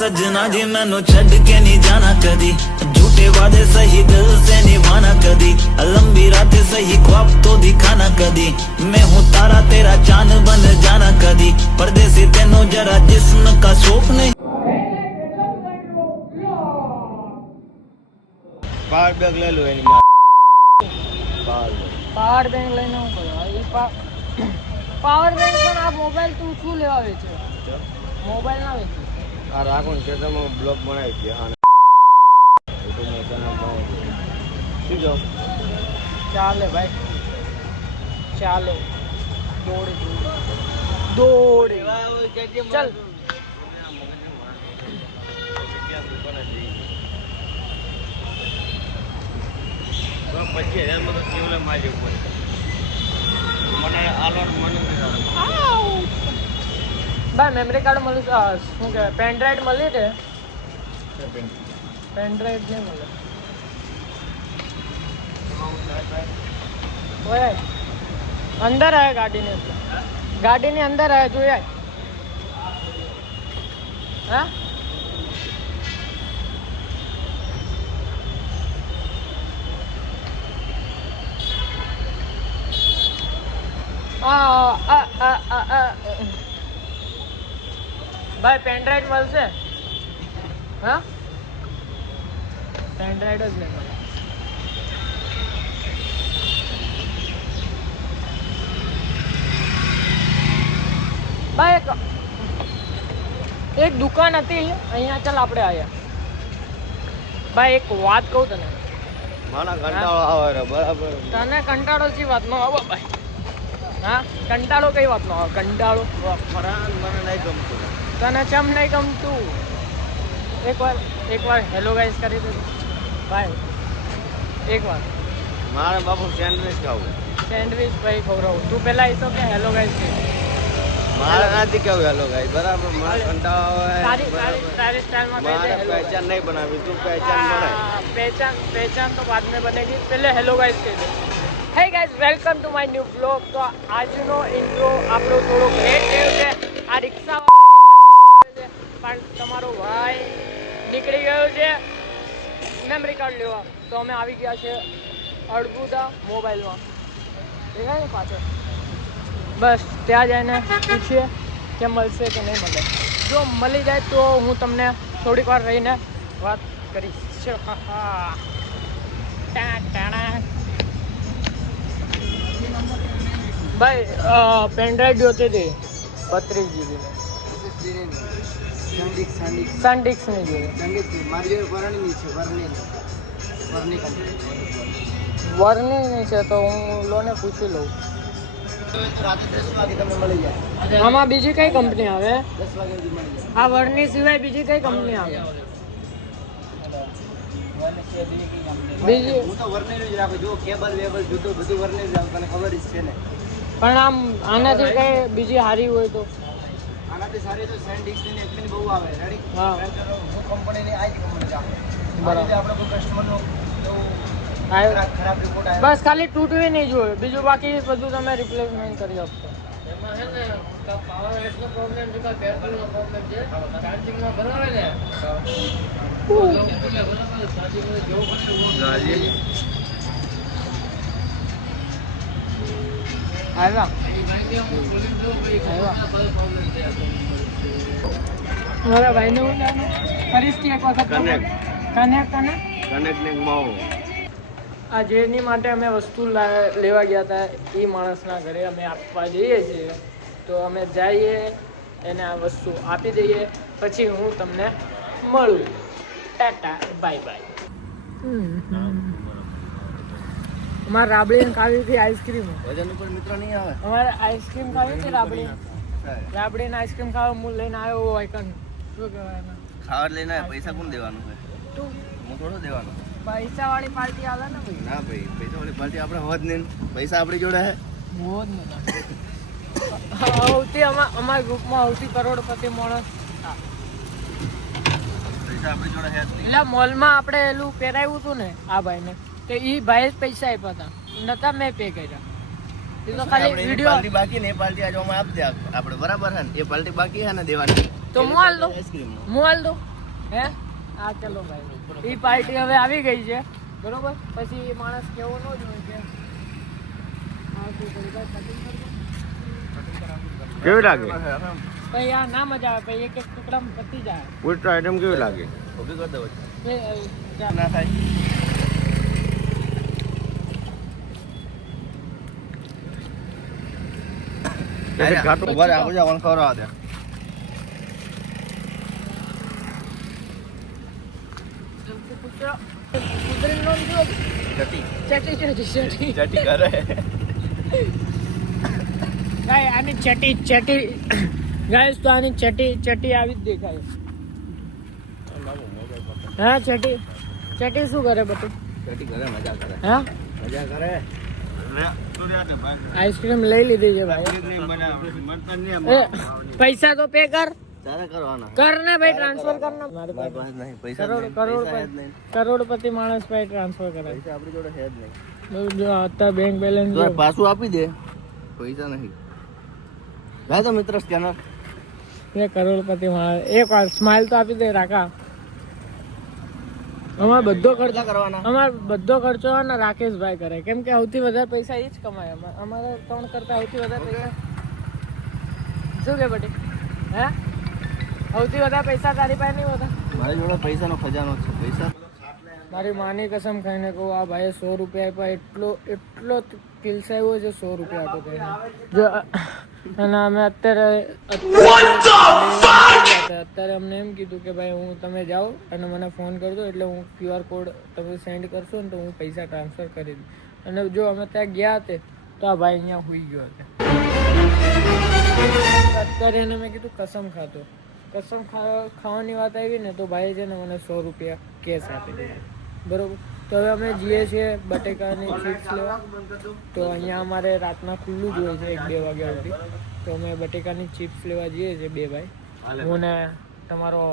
सजना जी मैनू छड़ के नहीं जाना कदी, झूठे वादे सही दिल से निभाना कदी, लंबी रातें सही ख्वाब तो दिखाना कदी, मैं हूँ तारा तेरा चांद बन जाना कदी, परदेसी तेनों जरा जिस्म का शौक नहीं। પાવર બેંક લઈ લો એની પાવર બેંક લઈને હું કરવા એ પાવર બેંક પણ આ મોબાઈલ તું શું લેવા વેચે? મોબાઈલ ના વેચે આ રાખો ને ખેતરમાં બ્લોક બનાવી દે હા યુટ્યુબમાં ચેનલ બનાવી દે શું જાવ ચાલે ભાઈ ચાલે દોડે ચલ પછી એમાં તો કેવલે મારી ઉપર મને આલો મને ભાઈ મેમરી કાર્ડ મળ્યું શું કહેવાય પેન ડ્રાઈવ મળી છે પેન ડ્રાઈવ નહીં મળે ઓય અંદર આયા ગાડીની અંદર આયા જોયા હા ભાઈ પેન ડ્રાઈવ મળશે હા પેન ડ્રાઈવ જ નહીં મળે ભાઈ એક દુકાન હતી અહીંયા ચાલ આપણે આવ્યા ભાઈ એક વાત કહું તને મારા કંટાળો આવે બરાબર તને કંટાળો છે વાત નો આવો ભાઈ હા કંટાળો કઈ વાત નો આવે કંટાળો ફરાન મને નહીં ગમતું તને ચમ નહીં ગમતું એકવાર હેલો ગાઈસ કરી દે ભાઈ એકવાર મારે બાપુ સેન્ડવિચ ખાવું સેન્ડવિચ ભાઈ ખવડાવું તું પહેલા એ તો કે હેલો ગાઈસ કે મારે નથી કેવું હેલો ગાઈસ બરાબર મારે કંટાળો આવે તારી સ્ટાઇલમાં મારે પહેચાન નહીં બનાવી તું પહેચાન બનાય पहचान तो बाद में बनेगी पहले हेलो गाइस कह दो hey guys welcome to my new blog तो આજનો ઇન્ટ્રો આપણો થોડો લેટ થયો છે આ રિક્ષા પણ તમારો ભાઈ નીકળી ગયો છે મેમરી કાર્ડ લેવા તો અમે આવી ગયા છે અડબુદા મોબાઈલમાં દેખાય ને પાછળ બસ ત્યાં જઈને પૂછીએ કે મળશે કે નહીં મળે જો મળી જાય તો હું તમને થોડીક વાર રહીને વાત કરીશ ભાઈ પેન ડ્રાઈવ જોતી હતી 32 GB સંડિક્સ ની જોઈએ વર્ની છે તો હું લોને પૂછી લઉં આમાં બીજી કઈ કંપની આવે આ વર્ની સિવાય બીજી કઈ કંપની આવે બીજી હું તો વર્નેલ જ રાખું જો કેબલ વેબલ જુદું બધું વર્નેલ જ રાખું તને ખબર જ છે ને પણ આમ આનાથી કઈ બીજી હારી હોય તો આનાથી સારી તો સેન્ડિક્સ ની એટલી બહુ આવે રેડી હા હું કંપનીની આ જ કંપની રાખું બરાબર આપણે કોઈ કસ્ટમરનો ખરાબ રિપોર્ટ આવ્યો બસ ખાલી તૂટવી નહીં જોઈએ બીજું બાકી બધું તમે રિપ્લેસમેન્ટ કરી આપશો એમાં છે ને પાવર એટલો પ્રોબ્લેમ છે કે બેટરીનો પ્રોબ્લેમ છે ચાર્જિંગમાં ભરાવે ને મારા ભાઈને હું ફરીથી એક વખત કનેક્ટ ને માવો આ જેની માટે અમે વસ્તુ લેવા ગયા હતા એ માણસના ઘરે અમે આપવા જઈએ છીએ તો અમે જઈએ એને આ વસ્તુ આપી દઈએ પછી હું તમને મળું ટાટા બાય બાય અમારે રાબડીને ખાવી હતી આઈસ્ક્રીમ વજન ઉપર મિત્ર નહીં આવે અમારે આઈસ્ક્રીમ ખાવી હતી રાબડીને આઈસ્ક્રીમ ખાવા હું લઈને આવ્યો હોય કન શું કહેવાય ખાવા લઈને પૈસા કોણ દેવાનું છે તું હું થોડો દેવાનો પૈસા વાળી પાર્ટી આવે ને ભાઈ ના ભાઈ પૈસા વાળી પાર્ટી આપણે હોત નહીં પૈસા આપણી જોડે હે બહુ જ મજા સૌથી અમારા ગ્રુપમાં સૌથી કરોડપતિ માણસ પૈસા આપણી જોડે હે એટલે મોલમાં આપણે એલું પહેરાવ્યું હતું ને આ ભાઈને તો એ ભાઈ જ પૈસા આપ્યા હતા નતા મેં પે કર્યા એ તો ખાલી વિડિયો પાર્ટી બાકી ને એ પાર્ટી આજે અમે આપી દે આપણે બરાબર હે ને એ પાર્ટી બાકી હે ને દેવાની તો હું હાલ દઉં હે હા ચલો ભાઈ, એ પાર્ટી હવે આવી ગઈ છે બરોબર. પછી એ માણસ કેવો ન જ હોય કે હા શું કરી ભાઈ કટિંગ કરજો. કેવી લાગે પછી આ ના મજા આવે, પછી એક એક ટુકડામાં પતી જાય. ઉલ્ટ આઈટમ કેવી લાગે? ના થાય. કુતરીનું નામ શું હતું? ચટી ગાય આની ચટી ગાઈસ, તો આની ચટી આવી જ દેખાય. હા ચટી શું કરે બધું? હા આઈસ્ક્રીમ લઈ લીધી છે ભાઈ. પૈસા તો પે કર ને ભાઈ, ટ્રાન્સફર કર ને. મારી પાસે કરોડપતિ માણસ ભાઈ ટ્રાન્સફર કરે. આપણી જોડે છે જ નહીં. જો અત્યારે બેંક બેલેન્સ પાછું આપી દે, પૈસા નહીં. લાય તો મિત્ર સ્કેનર. એ કરોડપતિ માણસ એક વાર સ્માઈલ તો આપી દે રાકા. અમારે બધો ખર્ચો કરવાના. અમારે બધો ખર્ચો ને રાકેશભાઈ કરે, કેમ કે સૌથી વધારે પૈસા એ જ કમાય. અમારે 3 કરતા સૌથી વધારે પૈસા શું કે બટી? હે સૌથી વધારે પૈસા તારી પાસે નહીં હોતા? મારી જોડે પૈસાનો ખજાનો છે. પૈસા મારી માની કસમ ખાઈને કહું, આ ભાઈએ 100 રૂપિયા આપ્યા, એટલો કિલસાવ્યો છે 100 રૂપિયા આપો તેને. જો અને અમે અત્યારે અમને એમ કીધું કે ભાઈ હું તમે જાઓ અને મને ફોન કરજો, એટલે હું QR કોડ તમે સેન્ડ કરશો ને તો હું પૈસા ટ્રાન્સફર કરી દઉં. અને જો અમે ત્યાં ગયા હતા તો આ ભાઈ અહીંયા સુઈ ગયો હતો. અત્યારે એને મેં કીધું કસમ ખાતો. કસમ ખાવાની વાત આવી ને તો ભાઈ છે ને મને 100 રૂપિયા કેશ આપી દીધા બરોબર. તો હવે અમે જઈએ છીએ બટેકાની ચિપ્સ લેવા. તો અહીંયા અમારે રાતના ખુલ્લું જ હોય છે 1-2 વાગ્યા સુધી. તો અમે બટેકાની ચિપ્સ લેવા જઈએ છીએ 2 ભાઈ. હું ને તમારો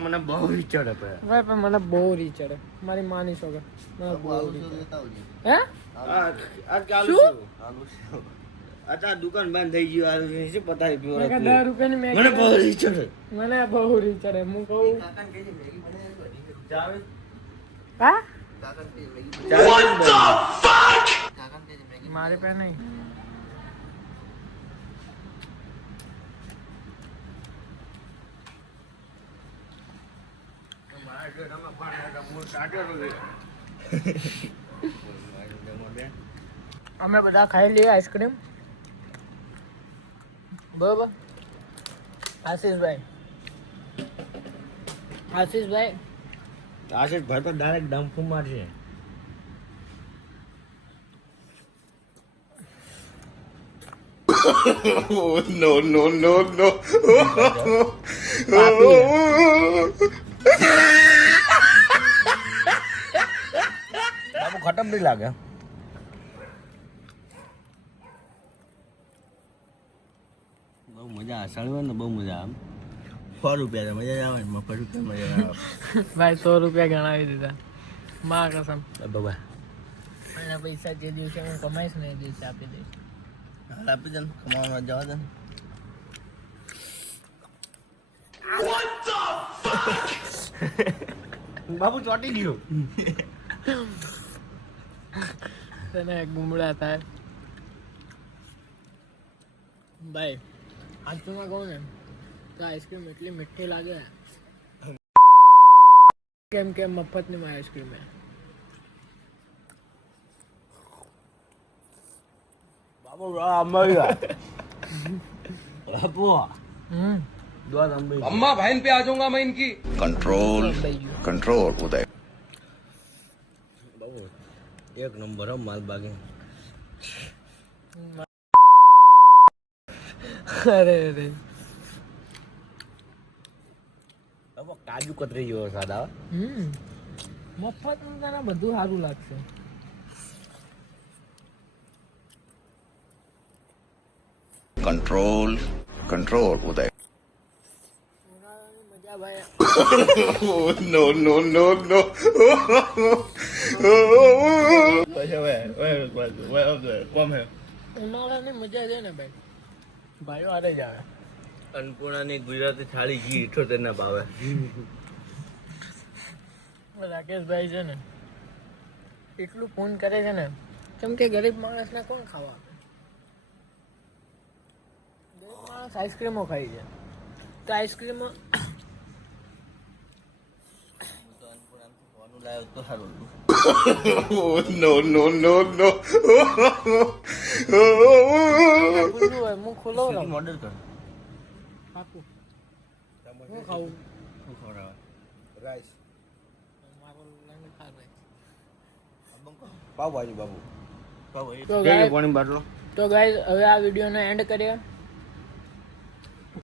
મને બહુ વિચાર ભાઈ, પણ મને બહુ રી ચડે. મારી માની છોકર મને બહુ રી ચડે. હે શું? આ દુકાન બંધ થઈ ગયું. શું પતા 10 રૂપિયાની મેગી. મને બહુ ચડે. મને બહુ રી ચડે. હું કહું હા મારી પાસે નહીં. અમે બધા ખાઈ લઈએ આઈસ્ક્રીમ બરોબર. આશીષભાઈ આશીષભાઈ તો ડાયરેક્ટ ડમ્પ મારશે. No. બાબુ ખટમ નહીં લાગે. બહુ મજા સળવે ને બહુ મજા આવે. 100 રૂપિયા મજા આવે ને મફત રૂપિયા મજા આવે. ભાઈ 100 રૂપિયા ગણાવી દીધા માં કસમ. બાબા એના પૈસા જે દિવસે હું કમાઈશ ને એ દિવસે આપી દઈશ. હાલ આપી દે ને, કમાવા જવા દે ને. બાબુ ચોટી ગયો. તને ગુમડા થાય ભાઈ. આજુમાં કહું ને તો આઈસ્ક્રીમ એટલી મીઠી લાગે કેમ કે મફતની માં આઈસ્ક્રીમ હે. બાબુ અમ્મા બાબુ दुआ अम्मा बहन पे आ जाऊंगा मैं इनकी. कंट्रोल उदय. बाबू एक नंबर है माल बागे. અરે બાબુ કાજુ કતરી જેવો સાદા. મફત તને બધું સારું લાગશે. कंट्रोल उदय. મજા ભાઈ. No. કોમ હે ઉનાળાની મજા છે ને ભાઈ, ભાઈઓ હારે જ આવે. અન્નપૂર્ણાની ગુજરાતી થાળી ઘી 78 ના ભાવે. રાકેશભાઈ છે ને એટલું ફોન કરે છે ને કેમ કે ગરીબ માણસને કોણ ખાવા આપે? ગરીબ માણસ આઈસ્ક્રીમો ખાઈ છે તો આઈસ્ક્રીમો ફોન લાવ્યો તો સારું હતું. no, no, no, no. ખુલ્લું હોય હું ખોલો રહું ઓર્ડર કર. પાકું હું ખાવું શું ખવડાવે? રાઈસ મારો લંગ ખાવે પાવભાજી બાબુ તો ગાઈસ પાણી બાટલો. હવે આ વિડીયોનો એન્ડ કરીએ